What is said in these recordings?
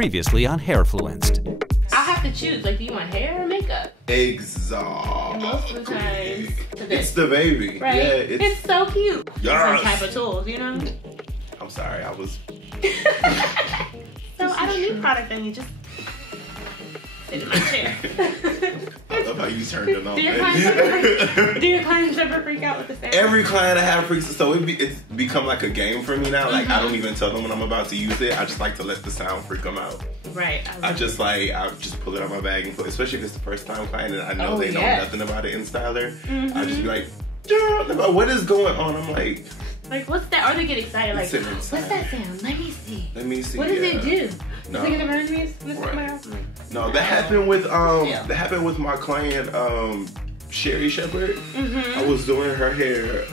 Previously on HAIRFLUENCED. I'll have to choose. Like, do you want hair or makeup? Exactly. Most of the times. It's the baby. Right? Yeah, it's so cute. Yes. Different type of tools, you know? I'm sorry, I was... So I don't need product on you, just sit in my chair. I love how you turned it on. Do your clients ever freak out with the same? Every client I have freaks, so it's become like a game for me now. Like, I don't even tell them when I'm about to use it. I just like to let the sound freak them out. Right. I just pull it out my bag and put, especially if it's the first time client and I know they know nothing about it InStyler. I just be like, what is going on? I'm like, what's that? Or they get excited, like, what's that sound? Let me see. What does it do? No. Is it gonna remind me of somebody else? No, that happened with my client Sherry Shepherd. I was doing her hair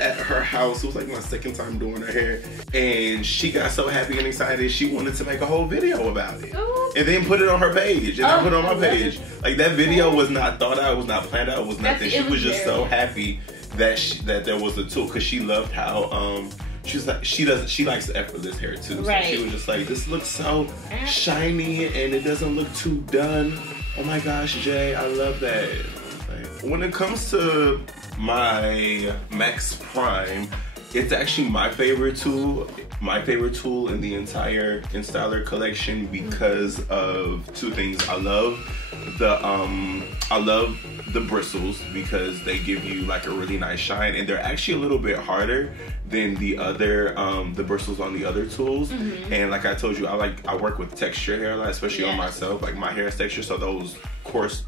at her house. It was like my second time doing her hair, and she got so happy and excited she wanted to make a whole video about it. And then put it on her page, and I put it on my page. Like, that video was not thought out, it was not planned out, it was nothing. She was just so happy that there was a tool, because she loved how she was like, she likes effortless hair too. Right. So she was just like, this looks so shiny and it doesn't look too done. Oh my gosh, Jay, I love that. When it comes to my Max Prime, it's actually my favorite tool in the entire InStyler collection because of two things. I love the bristles because they give you like a really nice shine, and they're actually a little bit harder than the other the bristles on the other tools. And like I told you, I work with texture hair a lot, especially on myself. Like, my hair is texture, so those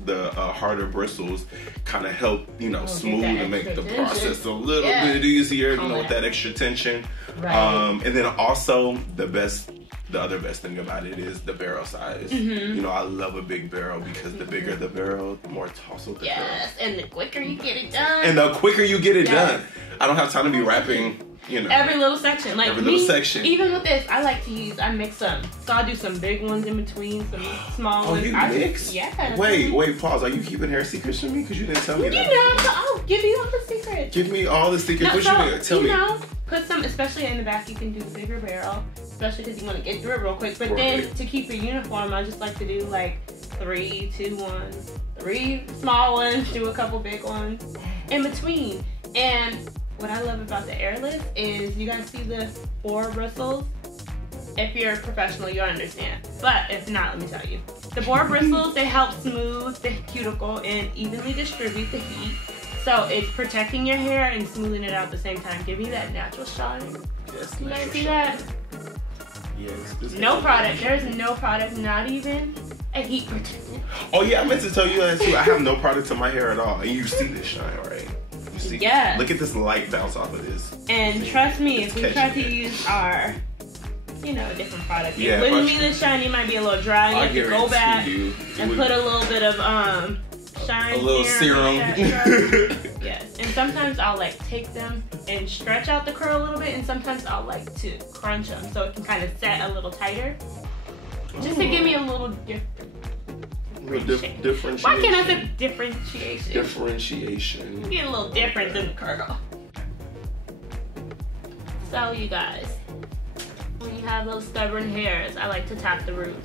the harder bristles kind of help, smooth and make the process a little bit easier, with that extra tension. And then also the other best thing about it is the barrel size. I love a big barrel because the bigger the barrel, the more tousled the barrel. And the quicker you get it done. And the quicker you get it done. I don't have time to be wrapping, every little section. Like, every little section. Even with this, I mix them. So I'll do some big ones in between, some small ones. Oh, you mix? Yeah. Wait, pause. Are you keeping hair secrets from me? Because you didn't tell me that. I'll give you all the secrets. Give me all the secrets. What you mean? Tell me. Put some, especially in the back, you can do a bigger barrel, especially because you want to get through it real quick. But then, to keep it uniform, I just like to do like 3, 2, 1, 3 small ones, do a couple big ones in between. And what I love about the airless is, you guys see the 4 bristles? If you're a professional, you'll understand. But if not, let me tell you. The 4 bristles, they help smooth the cuticle and evenly distribute the heat. So it's protecting your hair and smoothing it out at the same time, giving you that natural shine. Yes, you guys see that? Yes. No product. There's no product, not even a heat protectant. Oh yeah, I meant to tell you that too. I have no product on my hair at all, and you see this shine, right? You see? Yeah. Look at this light bounce off of this. And trust me, if we try to use our, a different product, it wouldn't be this shiny. It might be a little dry. You have to go back and put a little bit of shine, a little serum. Yes, and sometimes I'll like take them and stretch out the curl a little bit, and sometimes I'll like to crunch them so it can kind of set a little tighter, just to give me a little differentiation. Why can't I say differentiation? Differentiation. Get a little different than the curl. So you guys, when you have those stubborn hairs, I like to tap the root.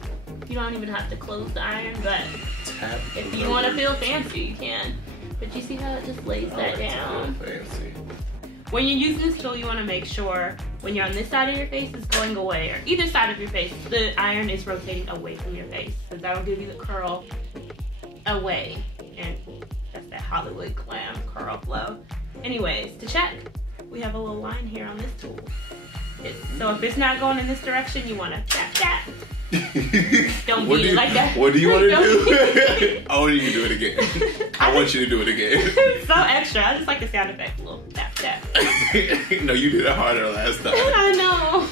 You don't even have to close the iron, but if you want to feel fancy, you can. But you see how it just lays that down? Fancy. When you're using this tool, you want to make sure when you're on this side of your face, it's going away, or either side of your face, the iron is rotating away from your face, because that'll give you the curl away. And that's that Hollywood glam curl flow. Anyways, to check, we have a little line here on this tool. So if it's not going in this direction, you want to tap that. Don't beat it like that. What do you want to do? I want you to do it again. I want you to do it again. So extra. I just like the sound effect. A little tap tap. No, you did it harder last time. I know.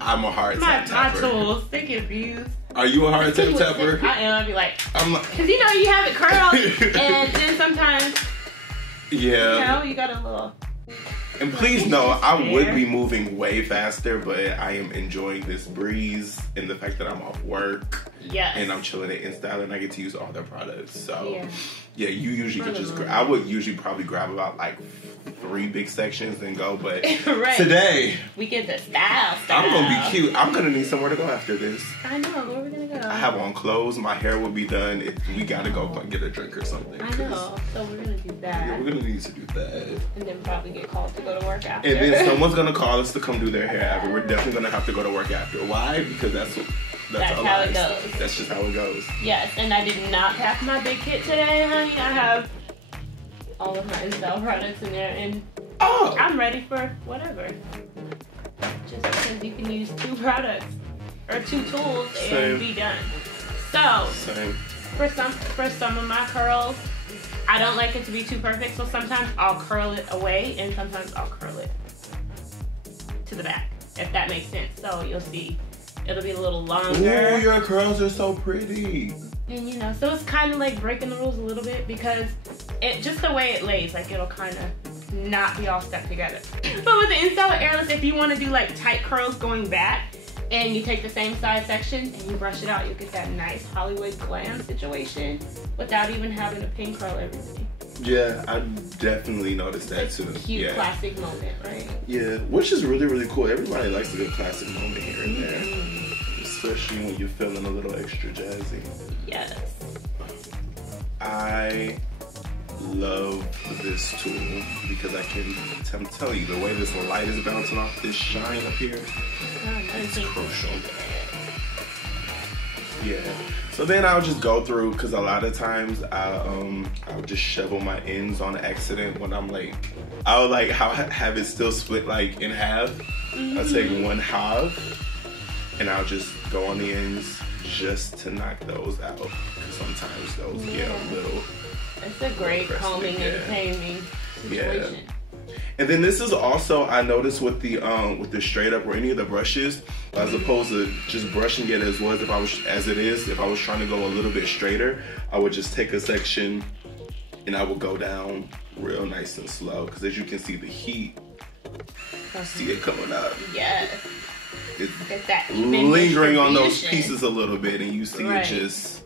I'm a hard tap tapper. My tools, they get abused. Are you a hard tap tapper? I am. I'd be like, because you have it curled, and then sometimes, you got a little. And please know, I would be moving way faster, but I am enjoying this breeze and the fact that I'm off work. Yes. And I'm chilling at InStyler and I get to use all their products. So, yeah, you usually could just I would usually probably grab about like 3 big sections and go. But today, we get the style. I'm going to be cute. I'm going to need somewhere to go after this. I know. Where are we going to go? I have on clothes. My hair will be done. We got to go get a drink or something. I know. So we're going to do that. Yeah, we're going to need to do that. And then probably get called to go to work after. And then someone's going to call us to come do their hair after. We're definitely going to have to go to work after. Why? Because that's how it goes. That's just how it goes. Yes, and I did not pack my big kit today, honey. I have all of my InStyler products in there, and I'm ready for whatever. Just because you can use 2 products or 2 tools and be done. So, for some of my curls, I don't like it to be too perfect, so sometimes I'll curl it away, and sometimes I'll curl it to the back, if that makes sense. So you'll see. It'll be a little longer. Ooh, your curls are so pretty. And so it's kind of like breaking the rules a little bit because it just the way it lays, like it'll kind of not be all stuck together. But with the InStyler Airless, if you want to do like tight curls going back and you take the same size section and you brush it out, you'll get that nice Hollywood glam situation without even having to pin curl everything. Yeah, I definitely noticed that too. Cute classic moment, right? Yeah, which is really, really cool. Everybody likes a good classic moment here and there. Especially when you're feeling a little extra jazzy. Yes. I love this tool because I'm telling you, the way this light is bouncing off this shine up here, it's crucial. Yeah. So then I'll just go through, because a lot of times I'll just shovel my ends on accident when I'm like, I'll like have it still split like in half. I'll take 1/2 and I'll just go on the ends just to knock those out. Because sometimes those get a little. It's a great combing and taming situation. Yeah. And then this is also, I noticed with the straight up or any of the brushes, as opposed to just brushing it as was, if I was trying to go a little bit straighter, I would just take a section and I would go down real nice and slow. Because as you can see, the heat, see it coming up. Yes. It's that lingering on those pieces a little bit, and you see it just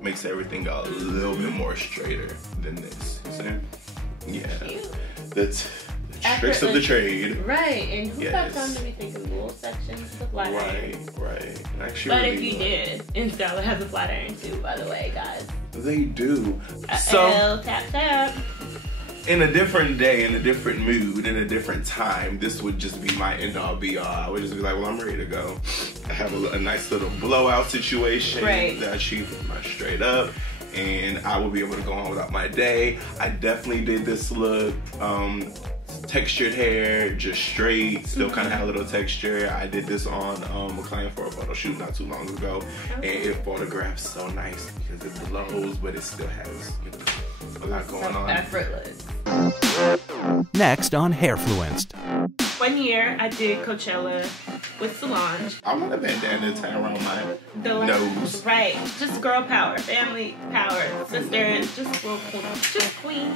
makes everything go a little bit more straighter than this. You see? Yeah. That's the tricks of the trade. Right, and who's got time to be thinking wool sections with flat iron? Right. Actually, but if you did, InStyler has a flat iron too, by the way, guys. They do. So tap. In a different day, in a different mood, in a different time, this would just be my end-all be-all. I would just be like, well, I'm ready to go. I have a nice little blowout situation that I achieve with my straight up, and I will be able to go on without my day. I definitely did this look, textured hair, just straight, still kind of had a little texture. I did this on a client for a photo shoot not too long ago, and it photographs so nice because it blows, but it still has a lot going on. Effortless. Next on HAIRFLUENCED. 1 year I did Coachella with Solange. I want a bandana tied around my nose. Right. Just girl power, family power, sisters, just queen.